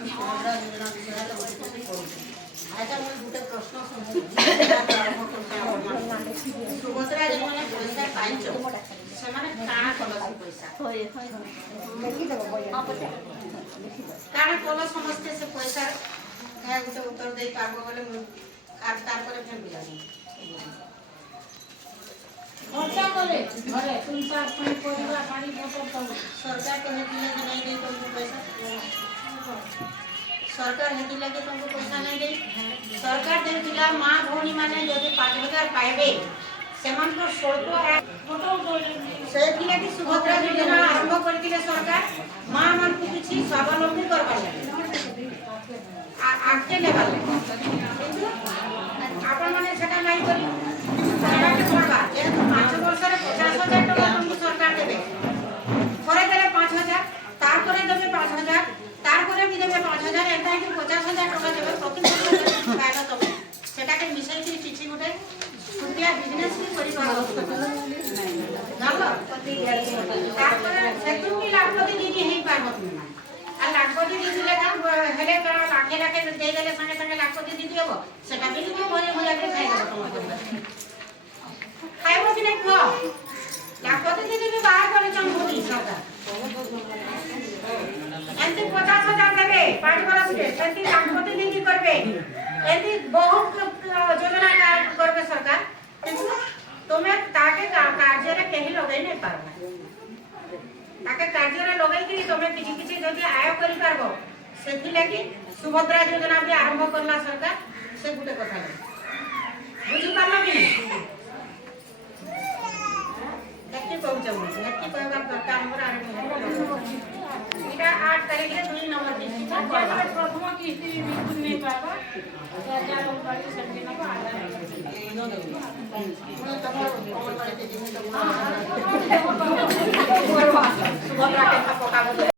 ସୁଭଦ୍ରା ଯୋଜନା ବିଷୟରେ ତମକୁ କିଛି କହୁଛି। ଆଚ୍ଛା ମୁଁ ଗୋଟେ ପ୍ରଶ୍ନ ଶୁଣୁଛି। ସୁଭଦ୍ରା ଯୋଜନା ପଇସା ପାଇଛ ସେମାନେ କାଣା କଲ ସେ ପଇସା କାଣା କଲ ସମସ୍ତେ ସେ ପଇସା ଗୋଟେ ଉତ୍ତର ଦେଇ ପାରବ ବୋଲେ ମୁଁ ତାরপরে ফের বুঝাবি খরচা করে ঘরে তুলসা পানি পরিবার পানি বোতল ସବୁ सरकार कहे दिले कि नहीं दे तुमको पैसा सरकार हेती लगे तुमको पैसा नहीं दे सरकार देथिला मां भौणी माने जदि 5000 पाइबे सेमान को सड़को ফটো सेथि लगे सुभद्रा योजना आरंभ करथिले सरकार मां मन को किछि स्वावलंबी करबा लागे आके लेबा लागे किंतु आपण माने सेटा नहीं करी सरकार के करबा जे 5 वर्ष रे 50000 टका तुमको सरकार देबे थोड़े देले 5000 तारपरे देबे 5000 तारपरे भी देबे 5000 एंता कि 50000 टका देबे प्रति मास पाइबा तब सेटा के मिसाई कि किछि गोटे छुटिया बिजनेस भी करि पारो नालो तारपरे सेतु की लाभपति दीदी हे पारबत ना आ लाभपति दीदी ले हेले का लाखे लाखे दे देले संगे संगे लाभपति दीदी होबो सेटा भी तो भरे भरे के खाइ खाइबो कि नहीं खो लाभपति दीदी भी बाहर करे चंबुनी सरकार एंती 50,000 देबे 5 बरस के एंती लाभपति दीदी करबे एंती बहुत योजना करबे सरकार तुम्हें ताके कार्य रे केही लगै नहीं पारबा ताके कार्य रे लगै कि तुम्हें किछि किछि जदि आय करि पारबो सेथि लागि सुभद्रा योजना भी आरंभ करला सरकार से गुटे कथा बुझि पारलो कि नहीं देखि पहुंच मुझे देखि कहबार दरकार हमरा इटा 8 तारिख रे 2 नंबर किस्ती प्रथम किस्ती बिल्कुल नहीं पाबा हजार बाड़ी सेंटी ना आधा सुभद्रा के पकाबो